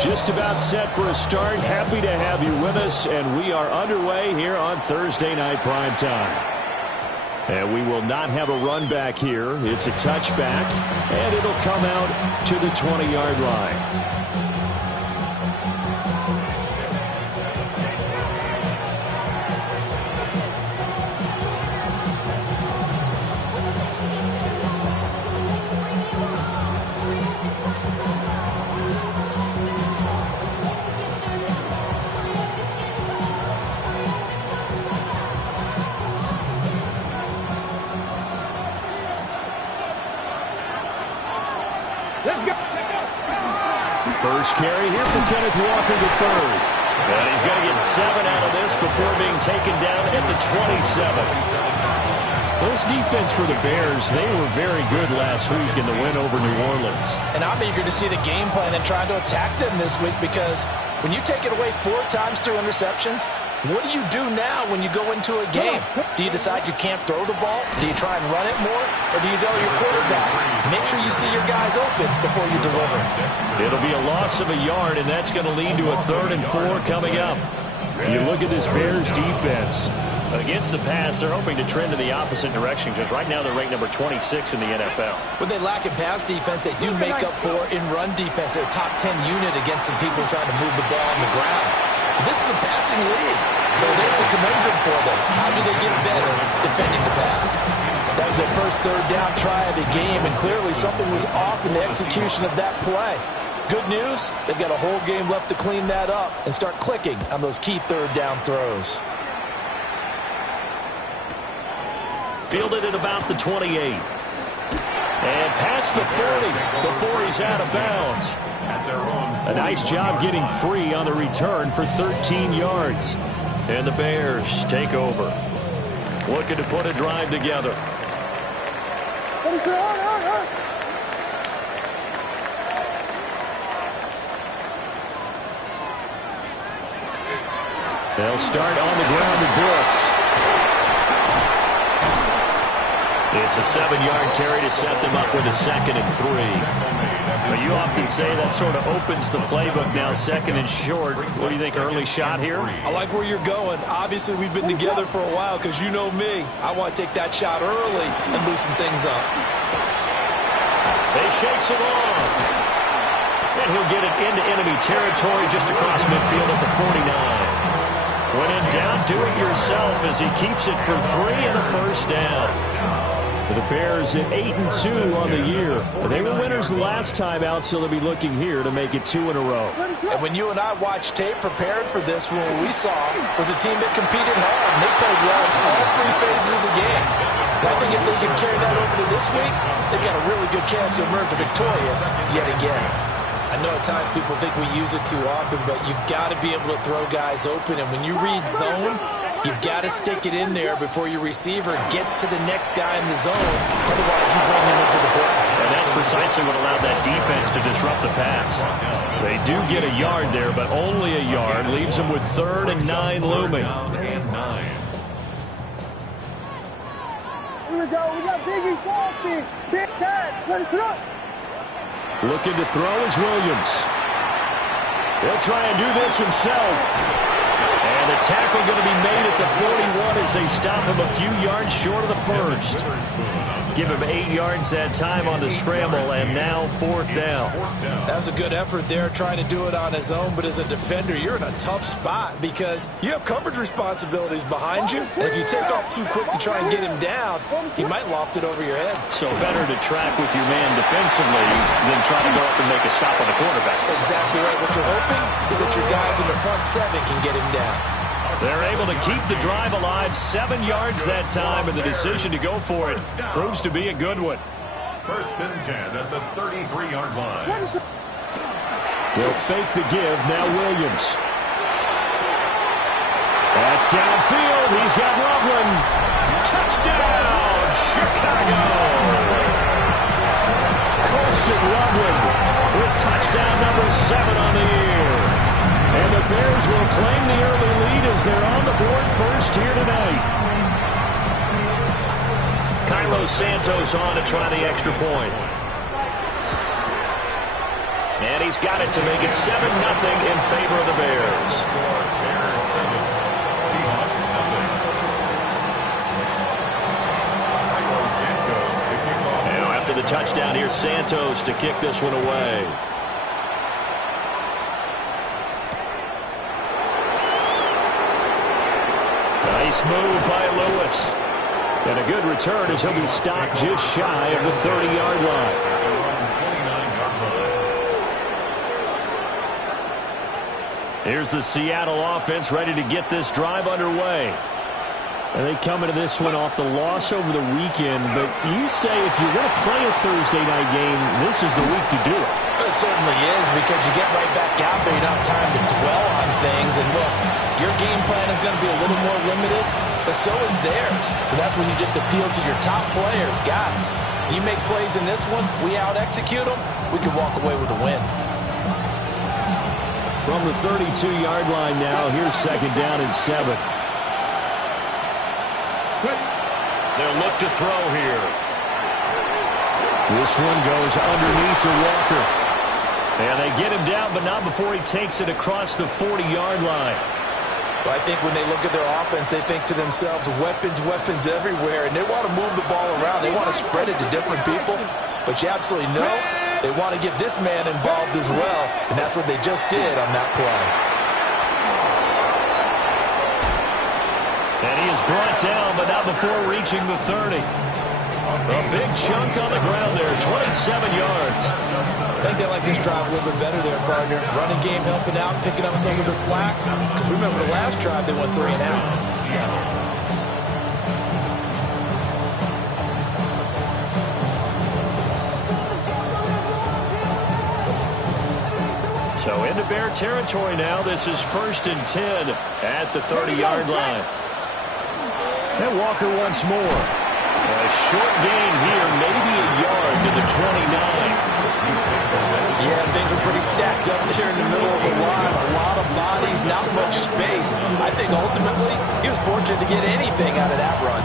Just about set for a start. Happy to have you with us, and we are underway here on Thursday Night Primetime. And we will not have a run back here. It's a touchback, and it'll come out to the 20-yard line. First carry here for Kenneth Walker III. And he's going to get 7 out of this before being taken down at the 27. This defense for the Bears, they were very good last week in the win over New Orleans. And I'm eager to see the game plan and try to attack them this week, because when you take it away 4 times through interceptions, what do you do now when you go into a game? Do you decide you can't throw the ball? Do you try and run it more? Or do you tell your quarterback, make sure you see your guys open before you deliver? It'll be a loss of a yard, and that's going to lead to a 3rd and 4 coming up. You look at this Bears defense. Against the pass, they're hoping to trend in the opposite direction, because right now they're ranked number 26 in the NFL. When they lack in pass defense, they do make up for in run defense. They're a top 10 unit against some people trying to move the ball on the ground. This is a passing league, so there's a conundrum for them. How do they get better defending the pass? That was their first 3rd down try of the game, and clearly something was off in the execution of that play. Good news, they've got a whole game left to clean that up and start clicking on those key 3rd down throws. Fielded at about the 28. And past the 40 before he's out of bounds. A nice job getting free on the return for 13 yards. And the Bears take over. Looking to put a drive together. They'll start on the ground with Brooks. It's a 7-yard carry to set them up with a 2nd and 3. But you often say that sort of opens the playbook now, 2nd and short. What do you think, early shot here? I like where you're going. Obviously, we've been together for a while, because you know me. I want to take that shot early and loosen things up. They shakes it off. And he'll get it into enemy territory just across midfield at the 49. When in doubt, do it yourself as he keeps it for 3 and a first down. The Bears at 8-2 on the year. They were winners last time out, so they'll be looking here to make it 2 in a row. And when you and I watched tape prepared for this, what we saw was a team that competed hard. And they played well in all 3 phases of the game. And I think if they can carry that over to this week, they've got a really good chance to emerge victorious yet again. I know at times people think we use it too often, but you've got to be able to throw guys open. And when you read zone, you've got to stick it in there before your receiver gets to the next guy in the zone. Otherwise, you bring him into the play. And that's precisely what allowed that defense to disrupt the pass. They do get a yard there, but only a yard. Leaves them with 3rd and 9 looming. Here we go. We got Biggie Frosty. Big Dad. Let it up. Looking to throw is Williams. He'll try and do this himself. And the tackle going to be made at the 41 as they stop him a few yards short of the first. Give him 8 yards that time on the scramble, and now 4th down. That was a good effort there, trying to do it on his own. But as a defender, you're in a tough spot because you have coverage responsibilities behind you. And if you take off too quick to try and get him down, he might loft it over your head. So better to track with your man defensively than try to go up and make a stop on the quarterback. Exactly right. What you're hoping is that your guys in the front 7 can get him down. They're able to keep the drive alive, 7 yards that time, and the decision to go for it proves to be a good one. 1st and 10 at the 33-yard line. They'll fake the give, now Williams. That's downfield, he's got Loveland. Touchdown, Chicago! Colston Loveland with touchdown number 7 on the year. And the Bears will claim the early lead as they're on the board first here tonight. Cairo Santos on to try the extra point. And he's got it to make it 7-0 in favor of the Bears. Bears 7, Seahawks nothing. Santos to kick off. Now after the touchdown, here's Santos to kick this one away. Nice move by Lewis. And a good return as he'll be stopped just shy of the 30-yard line. Here's the Seattle offense ready to get this drive underway. And they come into this one off the loss over the weekend, but you say if you're going to play a Thursday night game, this is the week to do it. It certainly is, because you get right back out there. You don't have time to dwell on things. And look, your game plan is going to be a little more limited, but so is theirs. So that's when you just appeal to your top players. Guys, you make plays in this one, we out-execute them, we can walk away with a win. From the 32-yard line now, here's 2nd down and 7. They'll look to throw here. This one goes underneath to Walker. And they get him down, but not before he takes it across the 40-yard line. Well, I think when they look at their offense, they think to themselves, weapons, weapons everywhere, and they want to move the ball around. They want to spread it to different people, but you absolutely know they want to get this man involved as well, and that's what they just did on that play. And he is brought down, but not before reaching the 30. A big chunk on the ground there, 27 yards. I think they like this drive a little bit better there, partner. Running game helping out, picking up some of the slack. Because remember the last drive, they went 3 and out. So into Bear territory now. This is 1st and 10 at the 30-yard line. And Walker once more. A short gain here, maybe a yard to the 29. Yeah, things are pretty stacked up there in the middle of the line. A lot of bodies, not much space. I think ultimately he was fortunate to get anything out of that run.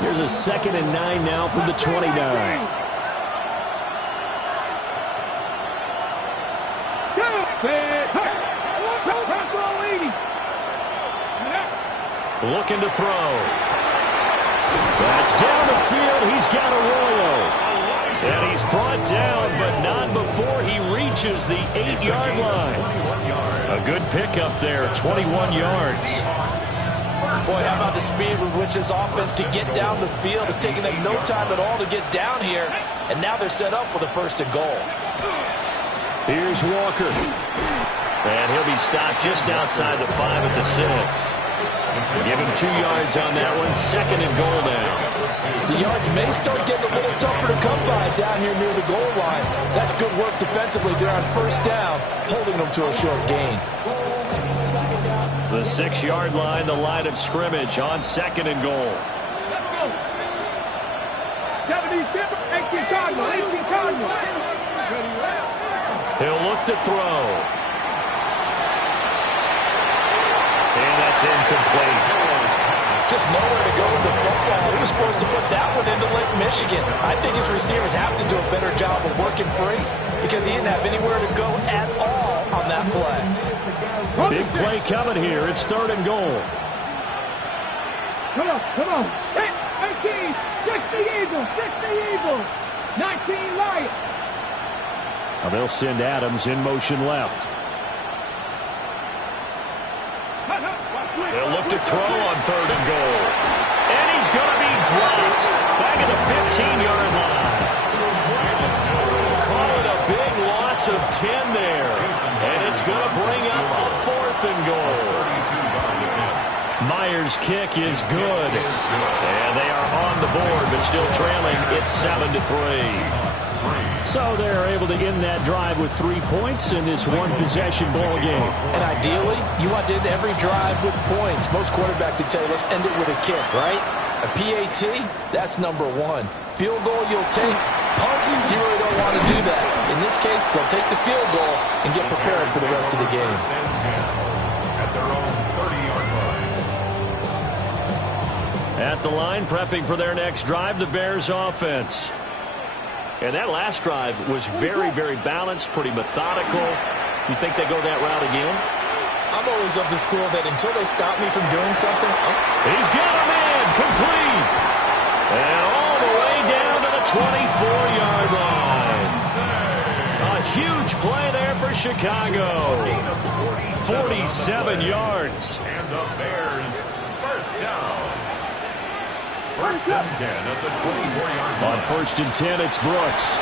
Here's a 2nd and 9 now from the 29. Looking to throw. That's down the field. He's got Arroyo. And he's brought down, but not before he reaches the 8-yard line. A good pickup there, 21 yards. Boy, how about the speed with which this offense can get down the field? It's taken them no time at all to get down here, and now they're set up with a 1st and goal. Here's Walker. And he'll be stopped just outside the 5 at the 6. Give him 2 yards on that one. 2nd and goal now. The yards may start getting a little tougher to come by down here near the goal line. That's good work defensively. They're on 1st down, holding them to a short gain. The 6-yard line, the line of scrimmage on 2nd and goal. He'll look to throw. And that's incomplete. Just nowhere to go with the football. He was supposed to put that one into Lake Michigan. I think his receivers have to do a better job of working free because he didn't have anywhere to go at all on that play. Big play coming here. It's 3rd and goal. Come on. 18, 60 Eagles, 19 Lions. Now they'll send Adams in motion left. They'll look to throw on 3rd and goal. And he's going to be dropped back at the 15-yard line. Call it a big loss of 10 there. And it's going to bring up a 4th and goal. Myers' kick is good. And they are on the board, but still trailing. It's 7-3. So they're able to end that drive with 3 points in this one-possession ball game. And ideally, you want to end every drive with points. Most quarterbacks would tell you, let's end it with a kick, right? A PAT, that's number 1. Field goal you'll take. Punts, you really don't want to do that. In this case, they'll take the field goal and get prepared for the rest of the game. At their own 30-yard line. At the line, prepping for their next drive, the Bears offense. And that last drive was very, very balanced, pretty methodical. You think they go that route again? I'm always of the school that until they stop me from doing something, he's got him in, complete. And all the way down to the 24-yard line. A huge play there for Chicago. 47 yards. And the Bears first down. First and 10 at the 24-yard line. On first and 10, it's Brooks.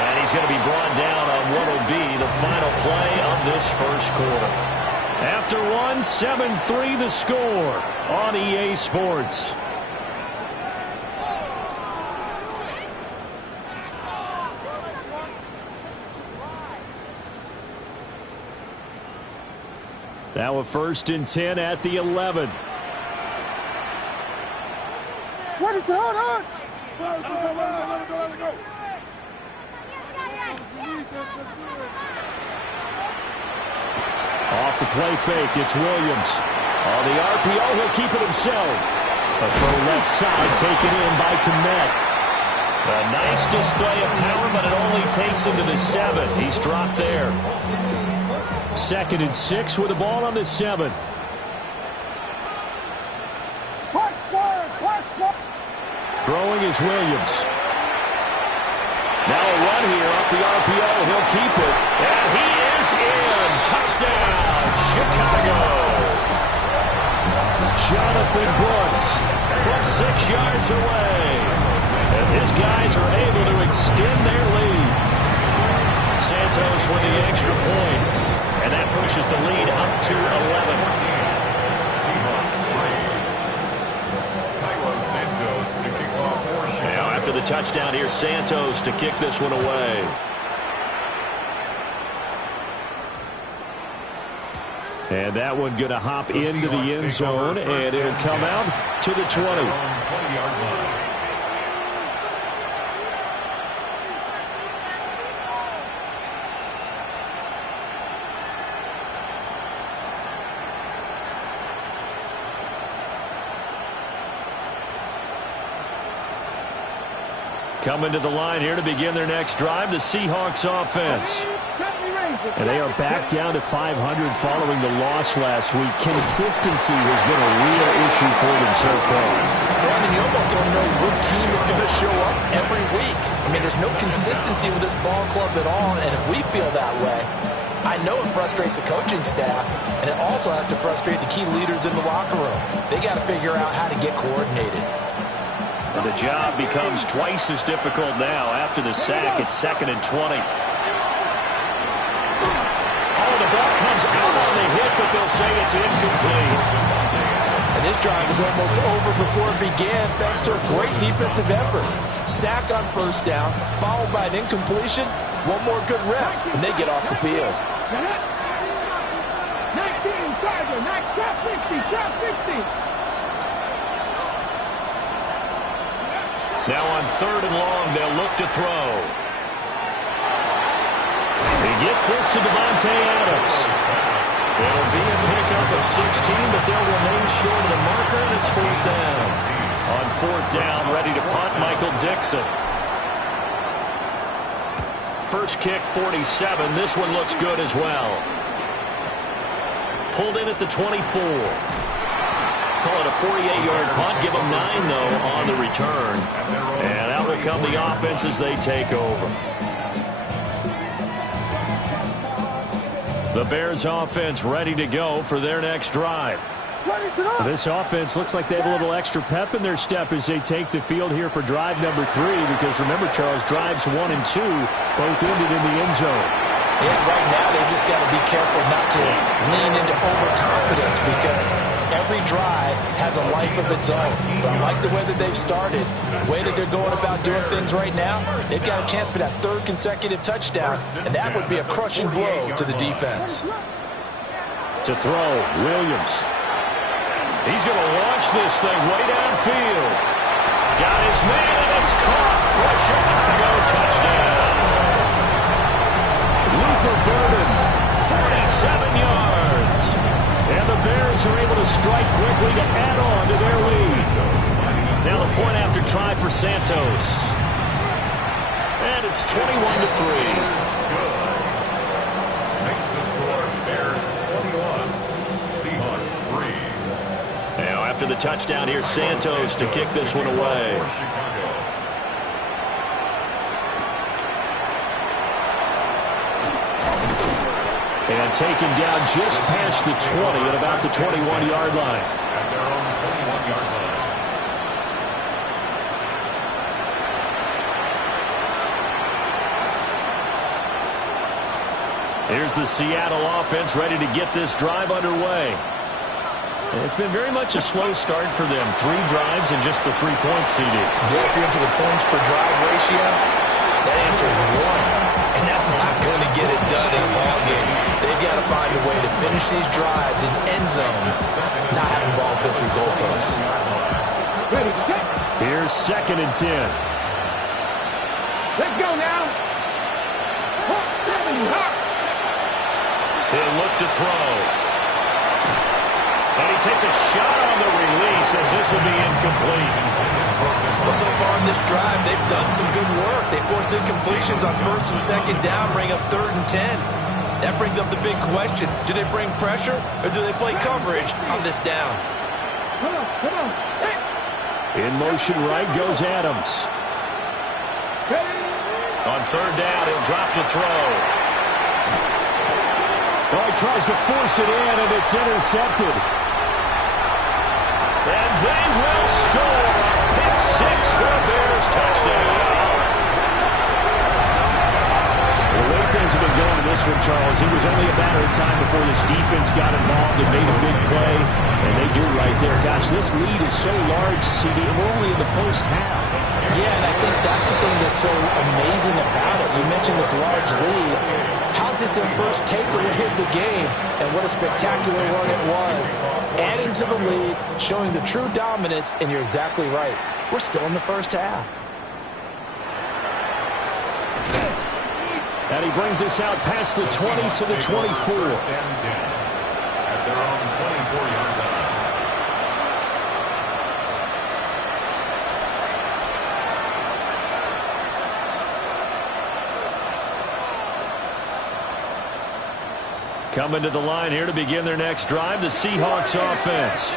And he's going to be brought down on what will be the final play of this first quarter. After one, 7-3 the score on EA Sports. Now a first and 10 at the 11. What is it? Hold on. Off the play fake, it's Williams. On the RPO, he'll keep it himself. A throw left side taken in by Kmet. A nice display of power, but it only takes him to the 7. He's dropped there. 2nd and 6 with the ball on the 7. Throwing is Williams. Now a run here off the RPO. He'll keep it. And he is in. Touchdown, Chicago. Jonathan Brooks from 6 yards away. As his guys are able to extend their lead. Santos with the extra point. And that pushes the lead up to 11. Now after the touchdown, here's Santos to kick this one away. And that one going to hop into the end zone, and it'll come out to the 20. Coming to the line here to begin their next drive, the Seahawks offense. And they are back down to 500 following the loss last week. Consistency has been a real issue for them so far. Brandon, you almost don't know what team is going to show up every week. I mean, there's no consistency with this ball club at all, and if we feel that way, I know it frustrates the coaching staff, and it also has to frustrate the key leaders in the locker room. They got to figure out how to get coordinated. The job becomes twice as difficult now after the sack. It's 2nd and 20. Oh, the ball comes out on the hit, but they'll say it's incomplete. And this drive is almost over before it began thanks to a great defensive effort. Sack on first down, followed by an incompletion. One more good rep, and they get off the field. 19, Tiger, 60. Now on 3rd and long, they'll look to throw. He gets this to Devontae Adams. It'll be a pickup of 16, but they'll remain short of the marker, and it's 4th down. On 4th down, ready to punt, Michael Dixon. First kick, 47. This one looks good as well. Pulled in at the 24. Call it a 48-yard punt. Give them 9, though, on the return. And out will come the offense as they take over. The Bears offense ready to go for their next drive. This offense looks like they have a little extra pep in their step as they take the field here for drive number 3. Because remember, Charles, drives 1 and 2 both ended in the end zone. Yeah, right now they've just got to be careful not to lean into overconfidence because every drive has a life of its own. But I like the way that they've started, the way that they're going about doing things right now. They've got a chance for that 3rd consecutive touchdown, and that would be a crushing blow to the defense. To throw, Williams. He's going to launch this thing way downfield. Got his man, and it's caught for a Chicago touchdown. Luther Burden, 47 yards. And the Bears are able to strike quickly to add on to their lead. Now the point after try for Santos. And it's 21-3. Makes the score Bears 21, Seahawks 3. Now after the touchdown, here's Santos to kick this one away. And taken down just past the 20 at about the 21-yard line. At their own 21-yard line. Here's the Seattle offense ready to get this drive underway. And it's been very much a slow start for them. 3 drives and just the 3 points seeded. Yeah, if you're into the points per drive ratio, that answer is 1. And that's not going to get it done in a ball game. They've got to find a way to finish these drives in end zones, not having balls go through goalposts. Here's 2nd and 10. Let's go now. He'll look to throw. And he takes a shot on the release as this will be incomplete. Well, so far in this drive, they've done some good work. They force incompletions on 1st and 2nd down, bring up 3rd and 10. That brings up the big question. Do they bring pressure or do they play coverage on this down? Come on. Hey. In motion right goes Adams. On 3rd down, he'll drop to throw. Oh, he tries to force it in, and it's intercepted. And they will score. Pick 6 for a Bears touchdown. The way things have been going in this one, Charles, it was only a matter of time before this defense got involved and made a big play. And they do right there. Gosh, this lead is so large, CD. We're only in the first half. Yeah, and I think that's the thing that's so amazing about it. You mentioned this large lead. How's this their first takeaway in the game? And what a spectacular run it was. Adding to the lead, showing the true dominance, and you're exactly right. We're still in the first half. And he brings us out past the 20 to the 24. 1st and 10. At their own 24-yard line. Coming to the line here to begin their next drive, the Seahawks offense.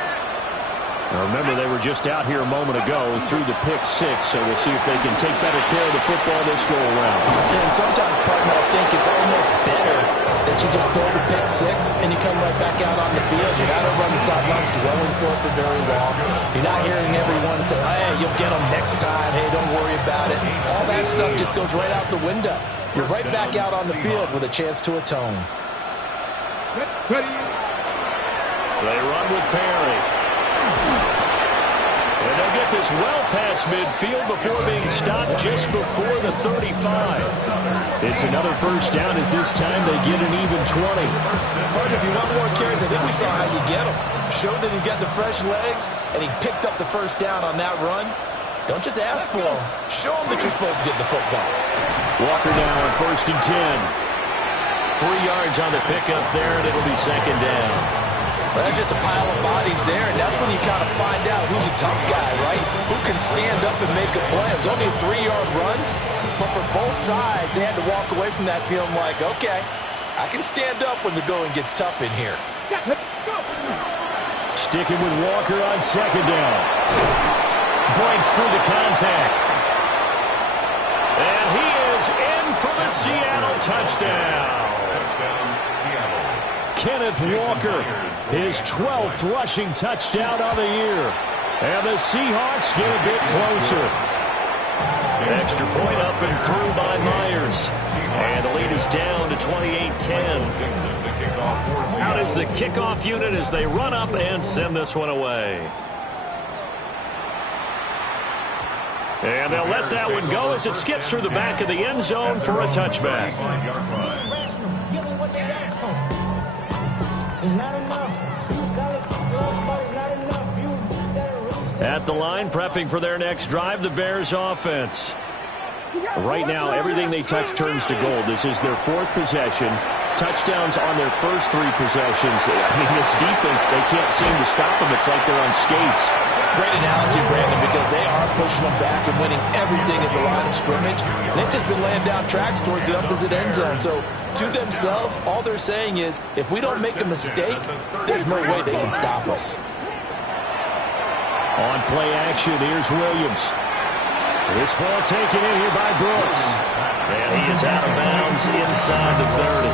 Now remember, they were just out here a moment ago through the pick 6, so we'll see if they can take better care of the football this go-around. And sometimes, partner, I think it's almost better that you just throw the pick 6 and you come right back out on the field. You're not over on the sidelines dwelling for it for very long. You're not hearing everyone say, hey, you'll get them next time. Hey, don't worry about it. All that stuff just goes right out the window. You're right back out on the field with a chance to atone. They run with Perry. And they'll get this well past midfield before being stopped just before the 35. It's another first down as this time they get an even 20. Partner, if you want more carries, I think we saw how you get him. Showed that he's got the fresh legs, and he picked up the first down on that run. Don't just ask for him. Show him that you're supposed to get the football. Walker now on 1st and 10. 3 yards on the pickup there, and it'll be 2nd down. Well, that's just a pile of bodies there, and that's when you kind of find out who's a tough guy, right? Who can stand up and make a play. It was only a 3-yard run, but for both sides, they had to walk away from that feeling like, okay, I can stand up when the going gets tough in here. Sticking with Walker on 2nd down. Breaks through the contact. And he is in for the Seattle touchdown. Touchdown, Seattle. Kenneth Walker, his 12th rushing touchdown of the year. And the Seahawks get a bit closer. Extra point up and through by Myers. And the lead is down to 28-10. Out is the kickoff unit as they run up and send this one away. And they'll let that one go as it skips through the back of the end zone for a touchback. At the line, prepping for their next drive, the Bears offense. Right now, everything they touch turns to gold. This is their 4th possession. Touchdowns on their first 3 possessions. I mean, this defense, they can't seem to stop them. It's like they're on skates. Great analogy, Brandon, because they are pushing them back and winning everything at the line of scrimmage. They've just been laying down tracks towards the opposite end zone. So to themselves, all they're saying is, if we don't make a mistake, there's no way they can stop us. On play action, here's Williams. This ball taken in here by Brooks. And he is out of bounds inside the 30.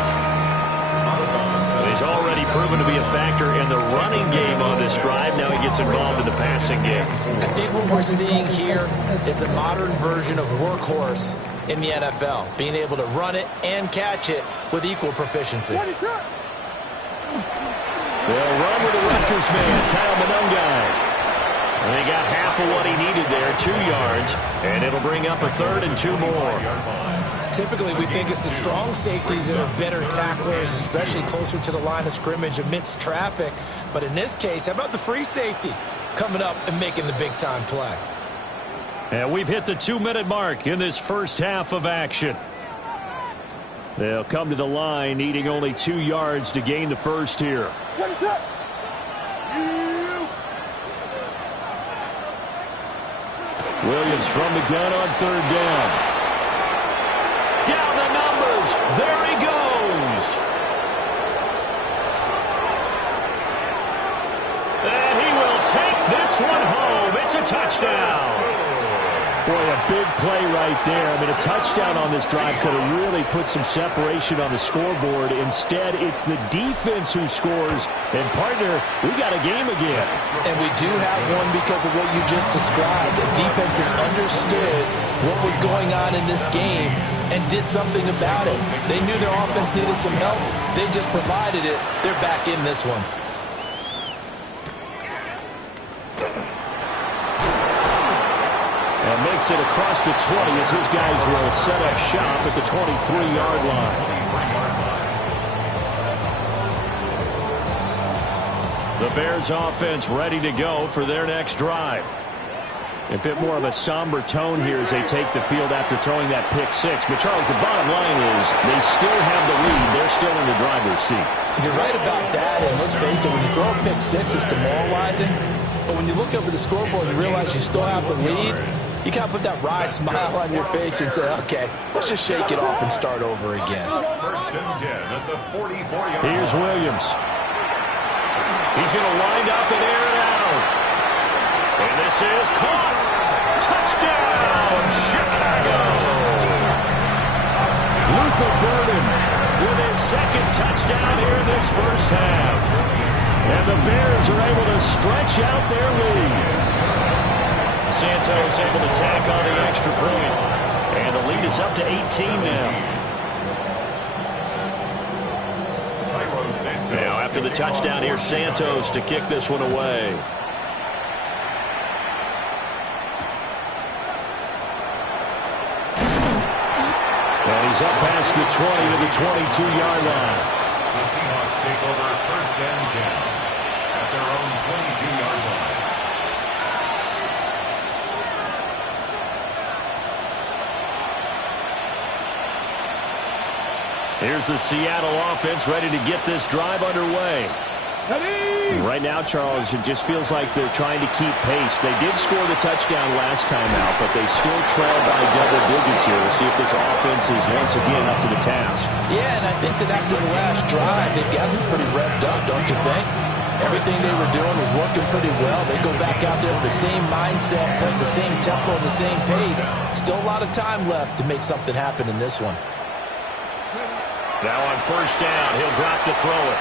He's already proven to be a factor in the running game on this drive. Now he gets involved in the passing game. I think what we're seeing here is the modern version of workhorse in the NFL, being able to run it and catch it with equal proficiency. They'll run with the Rutgers man, Kyle Monongai. And they got half of what he needed there, 2 yards, and it'll bring up a 3rd and 2 more. Typically, we think it's the strong safeties that are better tacklers, especially closer to the line of scrimmage amidst traffic. But in this case, how about the free safety coming up and making the big-time play? And we've hit the 2-minute mark in this first half of action. They'll come to the line, needing only 2 yards to gain the first here. Williams from the gun on 3rd down. Down the numbers. There he goes. And he will take this one home. It's a touchdown. Boy, a big play right there. I mean, a touchdown on this drive could have really put some separation on the scoreboard. Instead, it's the defense who scores. And, partner, we got a game again. And we do have one because of what you just described. The defense that understood what was going on in this game and did something about it. They knew their offense needed some help. They just provided it. They're back in this one. And makes it across the 20 as his guys will set up shop at the 23-yard line. The Bears offense ready to go for their next drive. A bit more of a somber tone here as they take the field after throwing that pick 6. But, Charles, the bottom line is they still have the lead. They're still in the driver's seat. You're right about that, and let's face it, when you throw a pick 6, it's demoralizing. But when you look up at the scoreboard and realize you still have the lead, you kind of put that wry smile on your face and say, okay, let's just shake it off and start over again. First and 10 at the 44-yard line. Here's Williams. He's going to wind up and air it out. And this is caught. Touchdown, Chicago. Luther Burden With his second touchdown here in this first half. And the Bears are able to stretch out their lead. Santos able to tack on the extra point. And the lead is up to 18 now. Now after the touchdown, here's Santos to kick this one away. And he's up past the 20 to the 22-yard line. The Seahawks take over first and 10 at their own 22-yard line. Here's the Seattle offense ready to get this drive underway. Right now, Charles, it just feels like they're trying to keep pace. They did score the touchdown last time out, but they still trail by double digits here. We'll see if this offense is once again up to the task. Yeah, and I think that after the last drive, they've gotten pretty revved up, don't you think? Everything they were doing was working pretty well. They go back out there with the same mindset, playing the same tempo, the same pace. Still a lot of time left to make something happen in this one. Now on first down, he'll drop to throw it.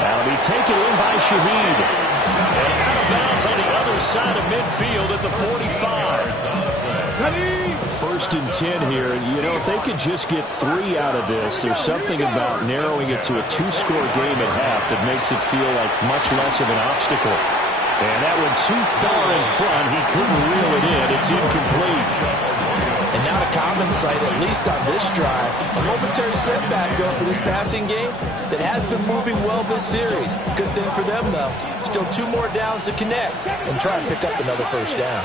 That'll be taken in by Shaheed. And out of bounds on the other side of midfield at the 45. First and 10 here. You know, if they could just get 3 out of this, there's something about narrowing it to a 2-score game at half that makes it feel like much less of an obstacle. And that one too far in front. He couldn't reel it in. It's incomplete. And now to common sight, at least on this drive, a momentary setback, though, for this passing game that has been moving well this series. Good thing for them, though. Still 2 more downs to connect and try and pick up another first down.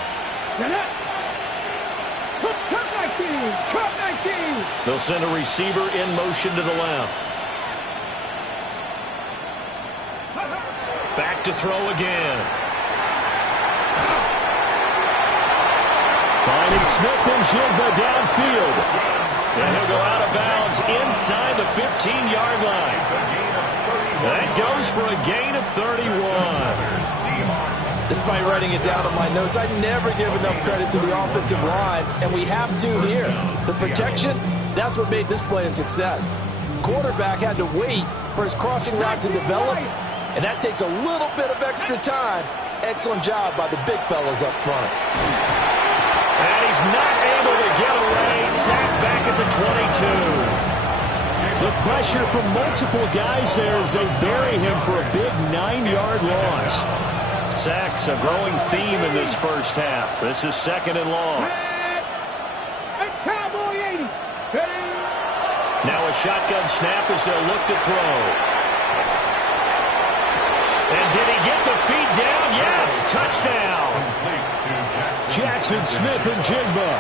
They'll send a receiver in motion to the left. Back to throw again. Finding Smith-Njigba downfield. And he'll go out of bounds inside the 15-yard line. That goes for a gain of 31. Despite writing it down on my notes, I never give enough credit to the offensive line, and we have to here. The protection, that's what made this play a success. Quarterback had to wait for his crossing route to develop, and that takes a little bit of extra time. Excellent job by the big fellas up front. And he's not able to get away. Sacked back at the 22. The pressure from multiple guys there as they bury him for a big 9-yard loss. Sacks, a growing theme in this first half. This is 2nd and long. Now a shotgun snap as they'll look to throw. And did he get the feet down? Yes, touchdown. Jackson Smith-Njigba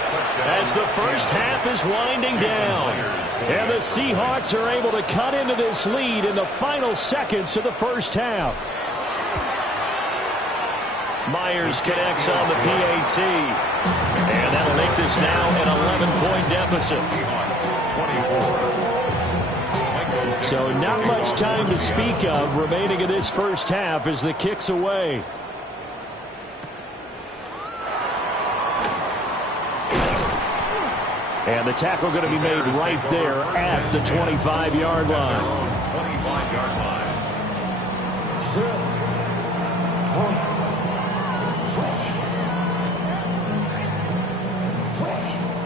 As the first half is winding down. And the Seahawks are able to cut into this lead in the final seconds of the first half. Myers connects on the PAT. And that'll make this now an 11-point deficit. So not much time to speak of remaining in this first half as the kick's away. And the tackle going to be made right there at the 25-yard line. 25-yard line.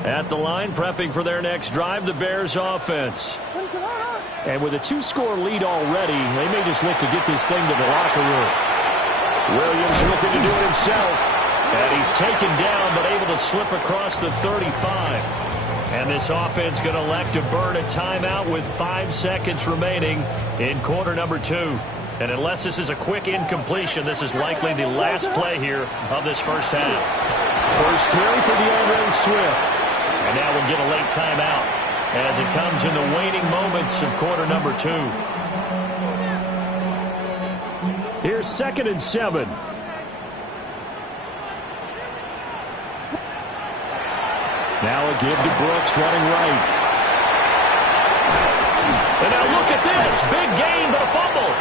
At the line, prepping for their next drive, the Bears offense. And with a 2-score lead already, they may just look to get this thing to the locker room. Williams looking to do it himself. And he's taken down, but able to slip across the 35. And this offense going to elect to burn a timeout with 5 seconds remaining in quarter number 2. And unless this is a quick incompletion, this is likely the last play here of this first half. First carry for DeAndre Swift. And now we'll get a late timeout as it comes in the waning moments of quarter number 2. Here's 2nd and 7. Now a give to Brooks running right. And now look at this. Big gain, but a fumble.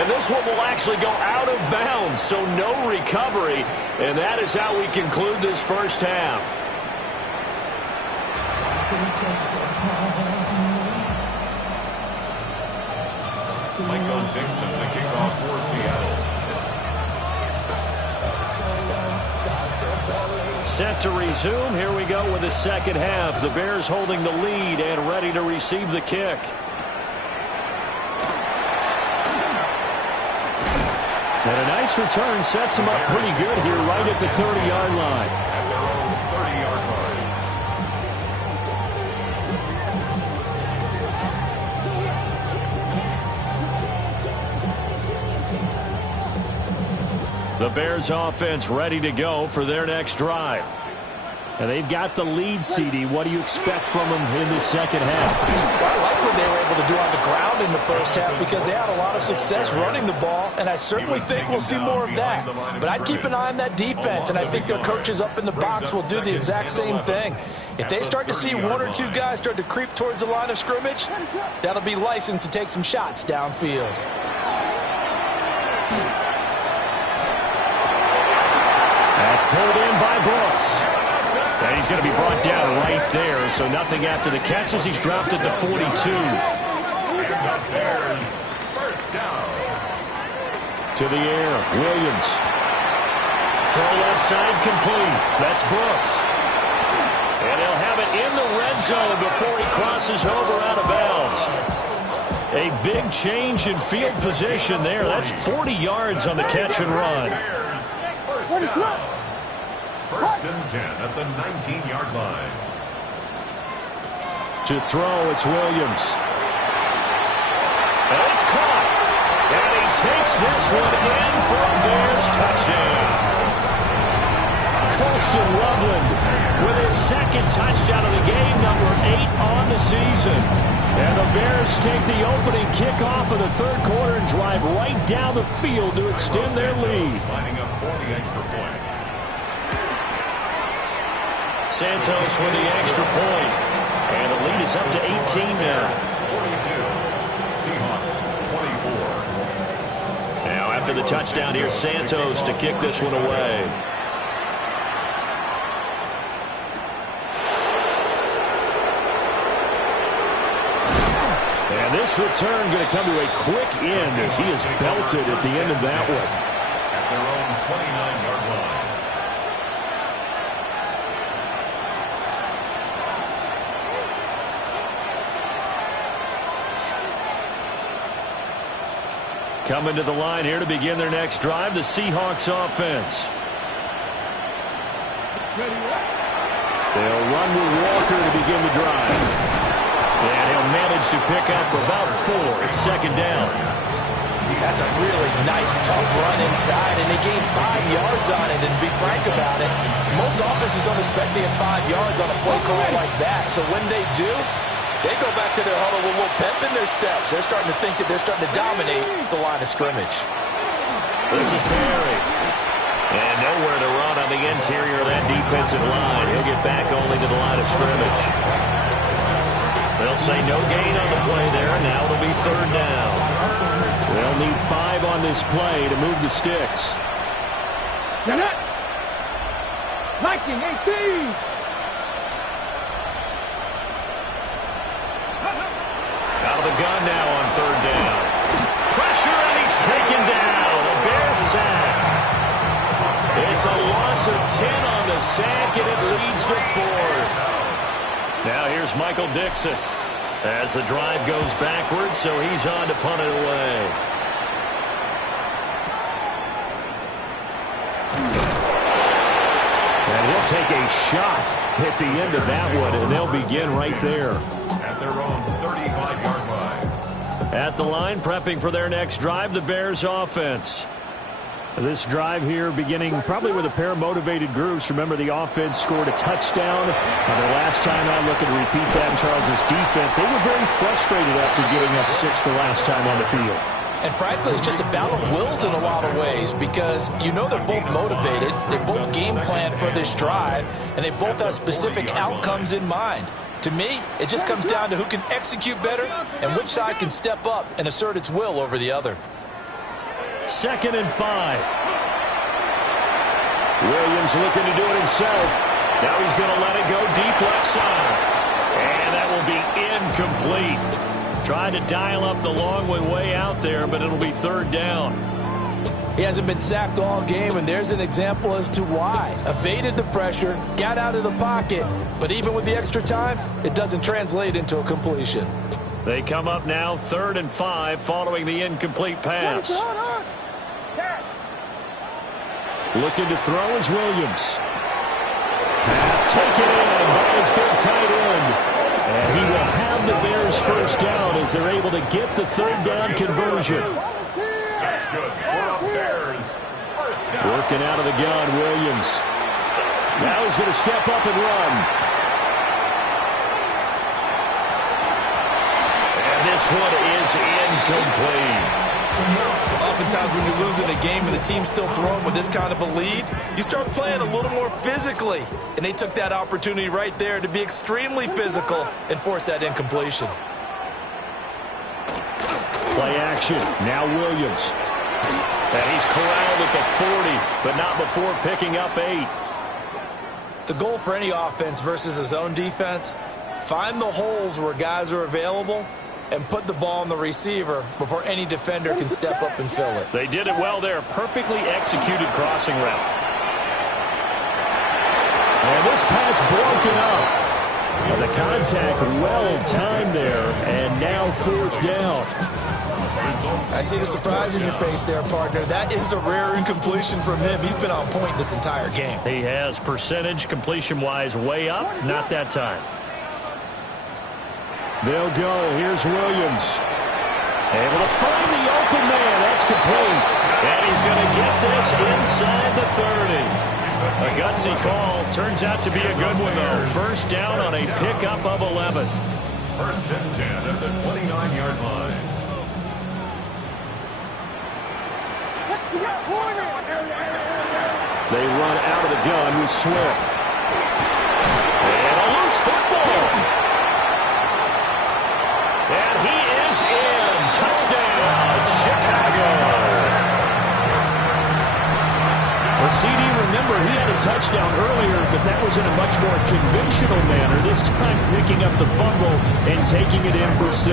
And this one will actually go out of bounds, so no recovery. And that is how we conclude this first half. Michael Dixon, the kickoff for Seattle. Set to resume. Here we go with the second half. The Bears holding the lead and ready to receive the kick. And a nice return sets him up pretty good here right at the 30-yard line. At their own 30-yard line. The Bears offense ready to go for their next drive. And they've got the lead, CD. What do you expect from them in the second half? Well, I like what they were able to do on the ground in the first half because they had a lot of success running the ball, and I certainly think we'll see more of that. But I'd keep an eye on that defense, and I think their coaches up in the box will do the exact same thing. If they start to see 1 or 2 guys start to creep towards the line of scrimmage, that'll be licensed to take some shots downfield. That's pulled in by Brooks. And he's going to be brought down right there, so nothing after the catches. He's dropped at the 42. And the Bears, first down. To the air, Williams. Throw left side complete. That's Brooks. And he'll have it in the red zone before he crosses over out of bounds. A big change in field position there. That's 40 yards on the catch and run. First down. First and 10 at the 19-yard line. To throw, it's Williams. And it's caught. And he takes this one in for a Bears touchdown. Colston Loveland With his second touchdown of the game, number 8 on the season. And the Bears take the opening kickoff of the third quarter and drive right down the field to extend their lead. Lining up for the extra point. Santos with the extra point. And the lead is up to 18 now. 42. Seahawks 24. Now after the touchdown, here's Santos to kick this one away. And this return going to come to a quick end as he is belted at the end of that one. At their own 29-yard line. Coming to the line here to begin their next drive, the Seahawks offense. They'll run with Walker to begin the drive. And he'll manage to pick up about 4. It's second down. That's a really nice, tough run inside, and they gained 5 yards on it. And to be frank about it, most offenses don't expect to get 5 yards on a play call like that. So when they do, they go back to their huddle with a little pep in their steps. They're starting to think that they're starting to dominate the line of scrimmage. This is Perry. And nowhere to run on the interior of that defensive line. He'll get back only to the line of scrimmage. They'll say no gain on the play there. Now it'll be third down. They'll need 5 on this play to move the sticks. Viking 18. Out of the gun now on third down. Pressure, and he's taken down. A Bears sack. It's a loss of 10 on the sack, and it leads to 4th. Now here's Michael Dixon as the drive goes backwards, so he's on to punt it away. And he'll take a shot at the end of that one, and they'll begin right there. At their own 35-yard line. At the line, prepping for their next drive, the Bears offense. This drive here beginning probably with a pair of motivated groups. Remember, the offense scored a touchdown. The last time I look and repeat that in Charles' defense, they were very frustrated after giving up 6 the last time on the field. And frankly, it's just a battle of wills in a lot of ways because you know they're both motivated, they both game plan for this drive, and they both have specific outcomes in mind. To me, it just comes down to who can execute better and which side can step up and assert its will over the other. 2nd and 5. Williams looking to do it himself. Now he's going to let it go deep left side. And that will be incomplete. Tried to dial up the long one way out there, but it'll be third down. He hasn't been sacked all game, and there's an example as to why. Evaded the pressure, got out of the pocket, but even with the extra time, it doesn't translate into a completion. They come up now 3rd and 5 following the incomplete pass. Looking to throw is Williams. Pass taken in by his big tight end. And he will have the Bears first down as they're able to get the third down conversion. That's good for the Bears. First down. Working out of the gun, Williams. Now he's going to step up and run. And this one is incomplete. Oftentimes when you're losing a game and the team's still throwing with this kind of a lead, you start playing a little more physically. And they took that opportunity right there to be extremely physical and force that incompletion. Play action. Now Williams. And he's corralled at the 40, but not before picking up 8. The goal for any offense versus his own defense, find the holes where guys are available and put the ball on the receiver before any defender can step up and fill it. They did it well there. Perfectly executed crossing route. And this pass broken up. And the contact well timed there. And now 4th down. I see the surprise in your face there, partner. That is a rare incompletion from him. He's been on point this entire game. He has percentage completion-wise way up. Not that time. They'll go. Here's Williams. Able to find the open man. That's complete. And he's going to get this inside the 30. A gutsy call. Turns out to be a good one, though. First down on a pickup of 11. 1st and 10 at the 29-yard line. They run out of the gun with Swift. loose football. And he is in. Touchdown, Chicago. Well, CD, remember, he had a touchdown earlier, but that was in a much more conventional manner. This time picking up the fumble and taking it in for 6.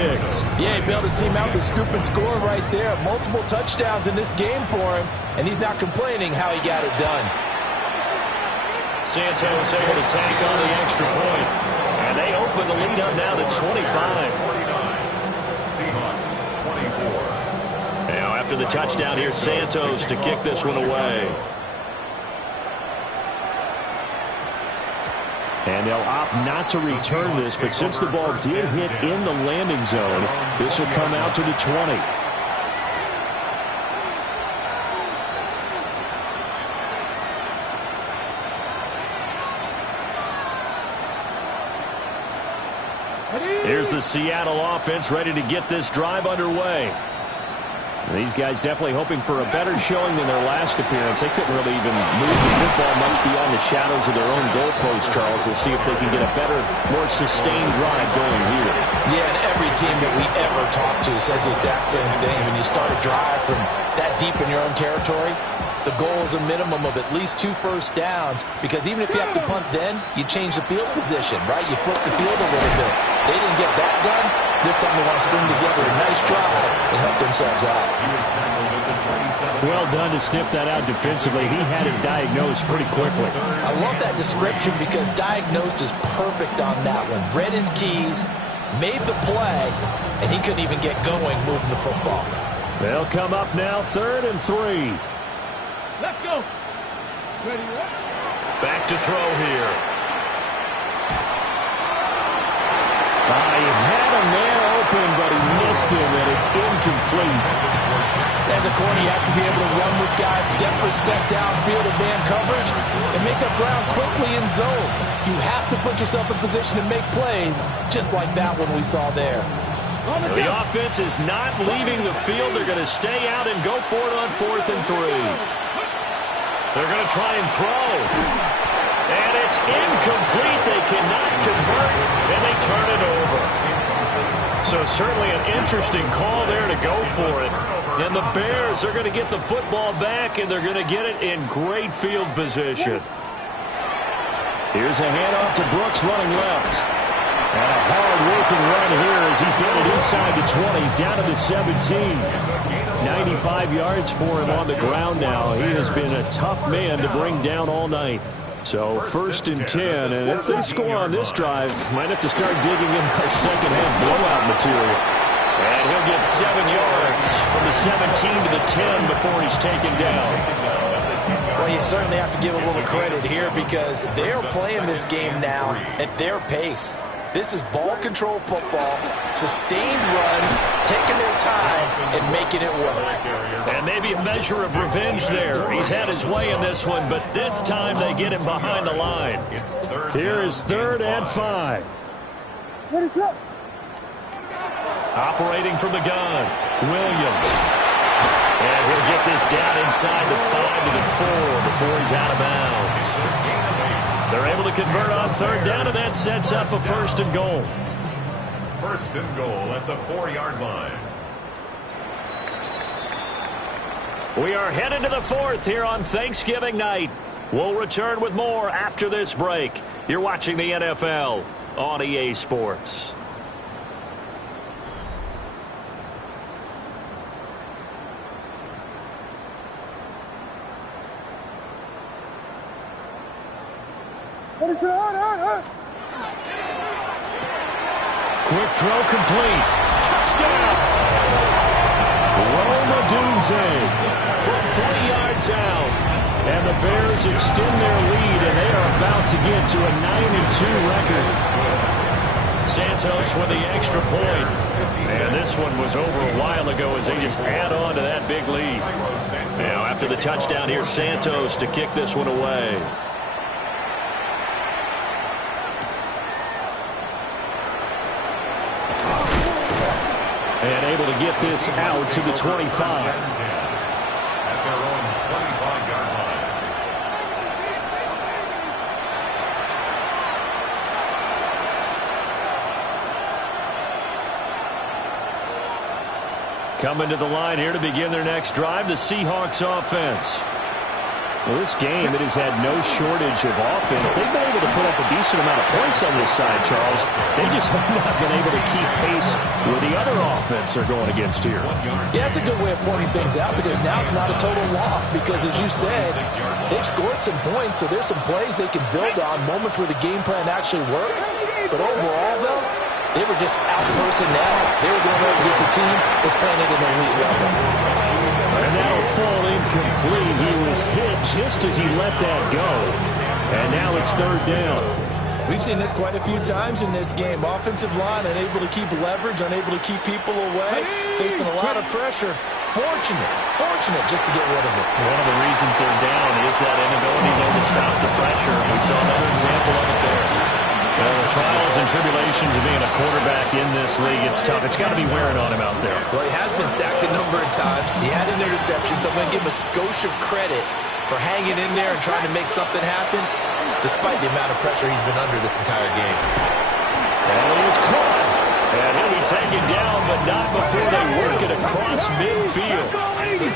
Yeah, he bailed his team out with scoop and score right there. Multiple touchdowns in this game for him, and he's not complaining how he got it done. Santos able to tank on the extra point. And they open the lead up now to 25. Seahawks, 24. Now after the touchdown, here's Santos to kick this one away. And they'll opt not to return this, but since the ball did hit in the landing zone, this will come out to the 20. Here's the Seattle offense ready to get this drive underway. These guys definitely hoping for a better showing than their last appearance. They couldn't really even move the football much beyond the shadows of their own goalpost, Charles. We'll see if they can get a better, more sustained drive going here. Yeah, and every team that we ever talk to says the exact same thing. When you start a drive from that deep in your own territory, the goal is a minimum of at least 2 first downs, because even if you have to punt then, you change the field position, right? You flip the field a little bit. They didn't get that done. This time they want to string together a nice drive and help themselves out. Well done to sniff that out defensively. He had it diagnosed pretty quickly. I love that description because diagnosed is perfect on that one. Read his keys, made the play, and he couldn't even get going moving the football. They'll come up now 3rd and 3. Let's go. Ready, Back to throw here. He had a man open, but he missed him, and it's incomplete. As a corner, you have to be able to run with guys step for step downfield in man coverage and make up ground quickly in zone. You have to put yourself in position to make plays, just like that one we saw there. The offense is not leaving the field. They're going to stay out and go for it on 4th and 3. They're going to try and throw. And it's incomplete. They cannot convert, and they turn it over. So certainly an interesting call there to go for it. And the Bears are going to get the football back, and they're going to get it in great field position. Here's a handoff to Brooks running left. And a hard-working run here as he's got it inside the 20, down to the 17. 95 yards for him on the ground now. He has been a tough man to bring down all night. So 1st and 10, and if they score on this drive, might have to start digging in our second-half blowout material. And he'll get 7 yards from the 17 to the 10 before he's taken down. Well, you certainly have to give a little credit here because they're playing this game now at their pace. This is ball control football, sustained runs, taking their time and making it work. And maybe a measure of revenge there. He's had his way in this one, but this time they get him behind the line. Here is 3rd and 5. What is up? Operating from the gun, Williams. And he'll get this down inside the 5 to the 4 before he's out of bounds. They're able to convert on 3rd down, and that sets up a 1st and goal. 1st and goal at the 4-yard line. We are headed to the 4th here on Thanksgiving night. We'll return with more after this break. You're watching the NFL on EA Sports. What is it? Quick throw complete. Touchdown! Rome Odunze from 40 yards out. And the Bears extend their lead, and they are about to get to a 9-2 record. Santos with the extra point. And this one was over a while ago as they just add on to that big lead. Now after the touchdown, here's Santos to kick this one away. And able to get this out to the 25. At their own 25-yard line. Coming to the line here to begin their next drive, the Seahawks offense. Well, this game, it has had no shortage of offense. They've been able to put up a decent amount of points on this side, Charles. They just have not been able to keep pace with the other offense they're going against here. Yeah, that's a good way of pointing things out because now it's not a total loss because, as you said, they've scored some points, so there's some plays they can build on, moments where the game plan actually worked. But overall, though, they were just out personnel. They were going up against a team that's playing at an elite level. And that'll fall incomplete. He was hit just as he let that go. And now it's third down. We've seen this quite a few times in this game. Offensive line unable to keep leverage, unable to keep people away, facing a lot of pressure. Fortunate just to get rid of it. One of the reasons they're down is that inability there to stop the pressure. We saw another example of it there. Well, the trials and tribulations of being a quarterback in this league, it's tough. It's got to be wearing on him out there. Well, he has been sacked a number of times. He had an interception, so I'm going to give him a skosh of credit for hanging in there and trying to make something happen, despite the amount of pressure he's been under this entire game. And he is caught. And he'll be taken down, but not before they work it across midfield.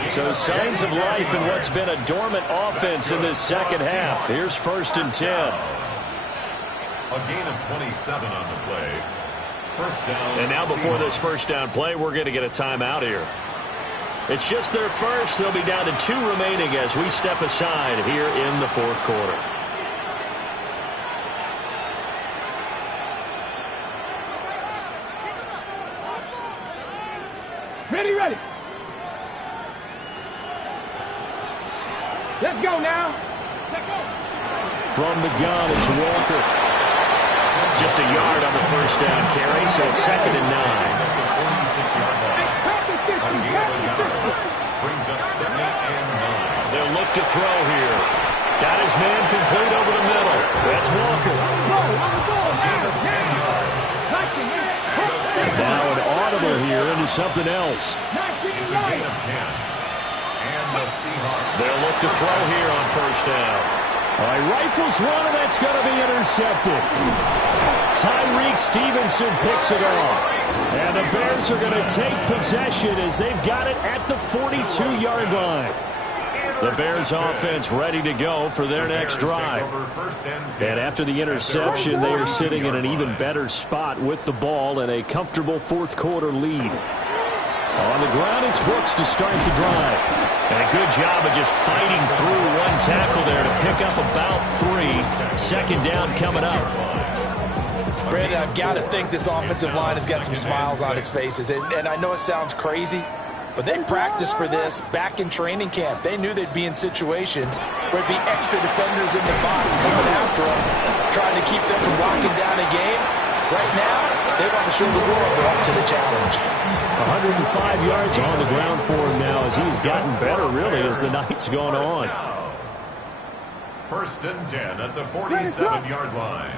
So signs of life in what's been a dormant offense in this second half. Here's 1st and 10. A gain of 27 on the play. First down. And now before this first down play, we're going to get a timeout here. It's just their first. They'll be down to 2 remaining as we step aside here in the 4th quarter. Ready. Let's go now. Let's go. From the gun is Walker. Just a yard on the first down carry, so it's 2nd and 9. Brings up 2nd and 9. They'll look to throw here. Got his man complete over the middle. That's Walker. Now an audible here into something else. It's a gain of 10. And the Seahawks. They'll look to throw here on first down. All right, rifles one, and that's going to be intercepted. Tyreek Stevenson picks it off. And the Bears are going to take possession as they've got it at the 42-yard line. The Bears offense ready to go for their next drive. And after the interception, they are sitting in an even better spot with the ball and a comfortable 4th quarter lead. On the ground, it's Brooks to start the drive. And a good job of just fighting through one tackle there to pick up about 3. 2nd down coming up. Brandon, I've got to think this offensive line has got some smiles on its faces. And I know it sounds crazy, but they practiced for this back in training camp. They knew they'd be in situations where there'd be extra defenders in the box coming after them, trying to keep them from locking down a game. Right now, they want to show the world they're up to the challenge. 105 yards on the ground for him now as he's gotten better, really, as the night's gone on. 1st and 10 at the 47-yard line.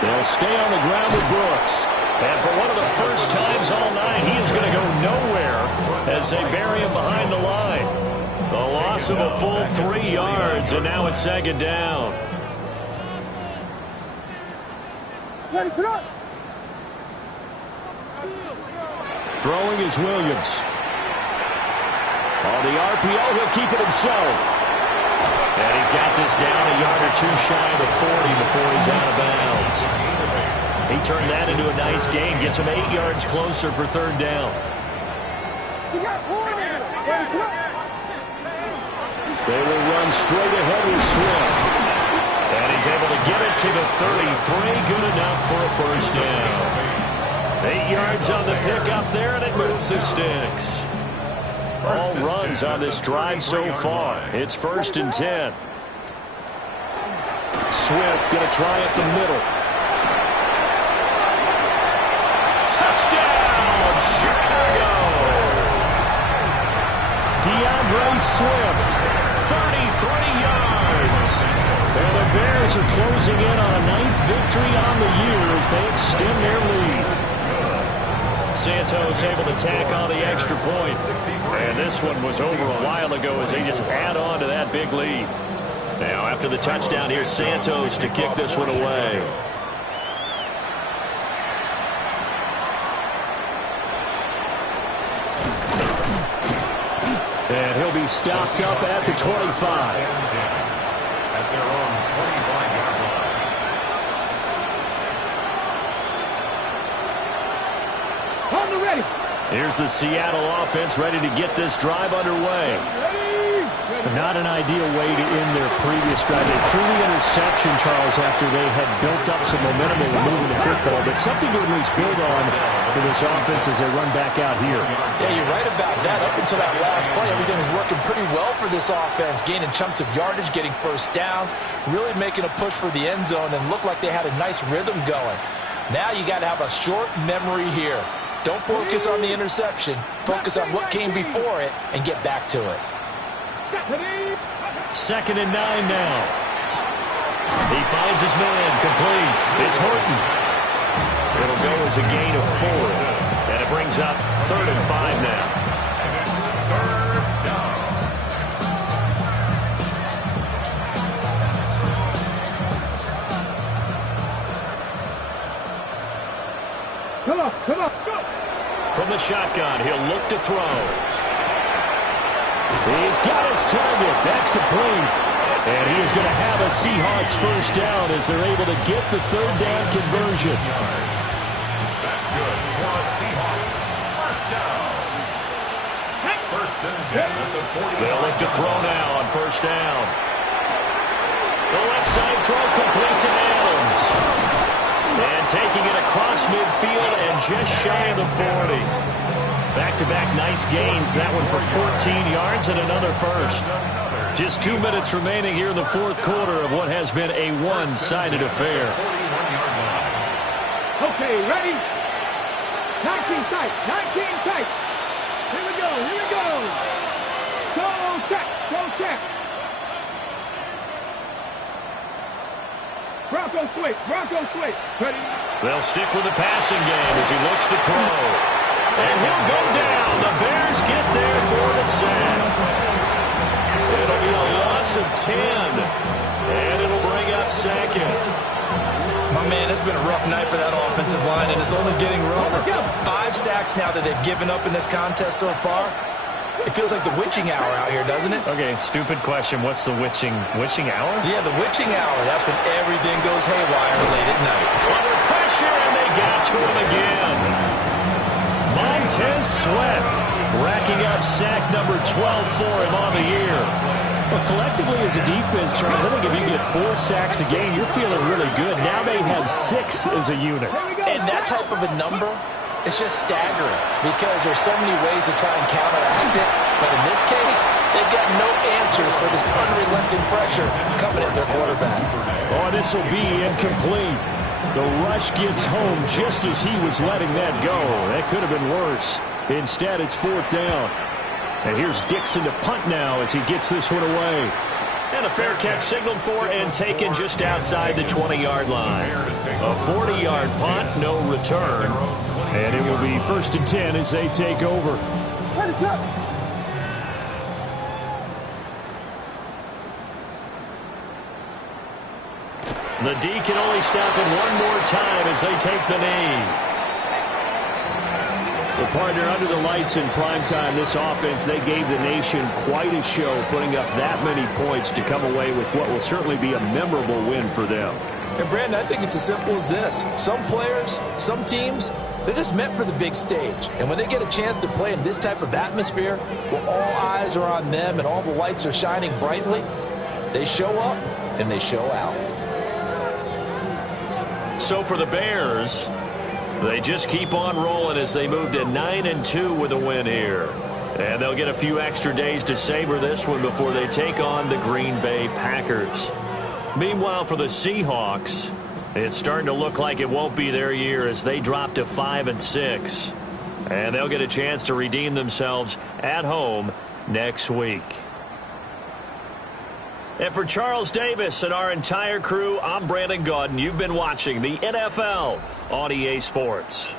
They'll stay on the ground with Brooks. And for one of the first times all night, he is going to go nowhere as they bury him behind the line. A loss of a full 3 yards, and now it's 2nd down. Ready, front. Throwing is Williams. On the RPO, he'll keep it himself. And he's got this down a yard or 2 shy of the 40 before he's out of bounds. He turned that into a nice gain, gets him 8 yards closer for 3rd down. We got 4 here. Ready, front. They will run straight ahead with Swift. And he's able to get it to the 33. Good enough for a first down. 8 yards on the pickup there, and it moves the sticks. All runs on this drive so far. It's 1st and 10. Swift going to try up the middle. Touchdown, Chicago! DeAndre Swift, 33 yards. And the Bears are closing in on a 9th victory on the year as they extend their lead. Santos able to tack on the extra point. And this one was over a while ago as they just add on to that big lead. Now after the touchdown, here's Santos to kick this one away. And he'll be stopped up at the 25. At their own 25-yard line. On the ready. Here's the Seattle offense ready to get this drive underway. Not an ideal way to end their previous drive. They threw the interception, Charles, after they had built up some momentum. They were moving the football, but something to at least build on for this offense as they run back out here. Yeah, you're right about that. Up until that last play, everything was working pretty well for this offense, gaining chunks of yardage, getting first downs, really making a push for the end zone, and looked like they had a nice rhythm going. Now you got to have a short memory here. Don't focus on the interception. Focus on what came before it and get back to it. 2nd and 9 now. He finds his man complete. It's Horton. It'll go as a gain of 4. And it brings up 3rd and 5 now. And it's 3rd down. Come on, go. From the shotgun, he'll look to throw. He's got his target. That's complete. And he is going to have a Seahawks first down as they're able to get the 3rd down conversion. That's good for the Seahawks. First down. 1st and 10 at the 40. They'll look to throw now on first down. The left side throw complete to Adams. And taking it across midfield and just shy of the 40. Back-to-back nice gains. That one for 14 yards and another first. Just 2 minutes remaining here in the 4th quarter of what has been a one-sided affair. Okay, ready? 19 tight, 19 tight. Here we go, here we go. Go check, go check. Bronco switch, ready? They'll stick with the passing game as he looks to throw. And he'll go down. The Bears get there for the sack. It'll be a loss of 10. And it'll bring up 2nd. My man, it's been a rough night for that offensive line, and it's only getting rougher. 5 sacks now that they've given up in this contest so far. It feels like the witching hour out here, doesn't it? Okay, stupid question. What's the witching hour? Yeah, the witching hour. That's when everything goes haywire late at night. Under pressure, and they got to him again. Montez Sweat racking up sack number 12 for him on the year. Well, collectively as a defense, Charles, I think if you get 4 sacks a game, you're feeling really good. Now they have 6 as a unit. And that type of a number, it's just staggering because there's so many ways to try and counteract it. But in this case, they've got no answers for this unrelenting pressure coming at their quarterback. Oh, this will be incomplete. The rush gets home just as he was letting that go. That could have been worse. Instead, it's 4th down. And here's Dixon to punt now as he gets this one away. And a fair catch signaled for and taken just outside the 20-yard line. A 40-yard punt, no return. And it will be 1st and 10 as they take over. Ready, set. The D can only stop it one more time as they take the knee. The partner under the lights in primetime, this offense, they gave the nation quite a show, putting up that many points to come away with what will certainly be a memorable win for them. And Brandon, I think it's as simple as this. Some players, some teams, they're just meant for the big stage. And when they get a chance to play in this type of atmosphere, where all eyes are on them and all the lights are shining brightly, they show up and they show out. So for the Bears, they just keep on rolling as they move to 9-2 with a win here. And they'll get a few extra days to savor this one before they take on the Green Bay Packers. Meanwhile, for the Seahawks, it's starting to look like it won't be their year as they drop to 5-6. And they'll get a chance to redeem themselves at home next week. And for Charles Davis and our entire crew, I'm Brandon Gaudin. You've been watching the NFL on EA Sports.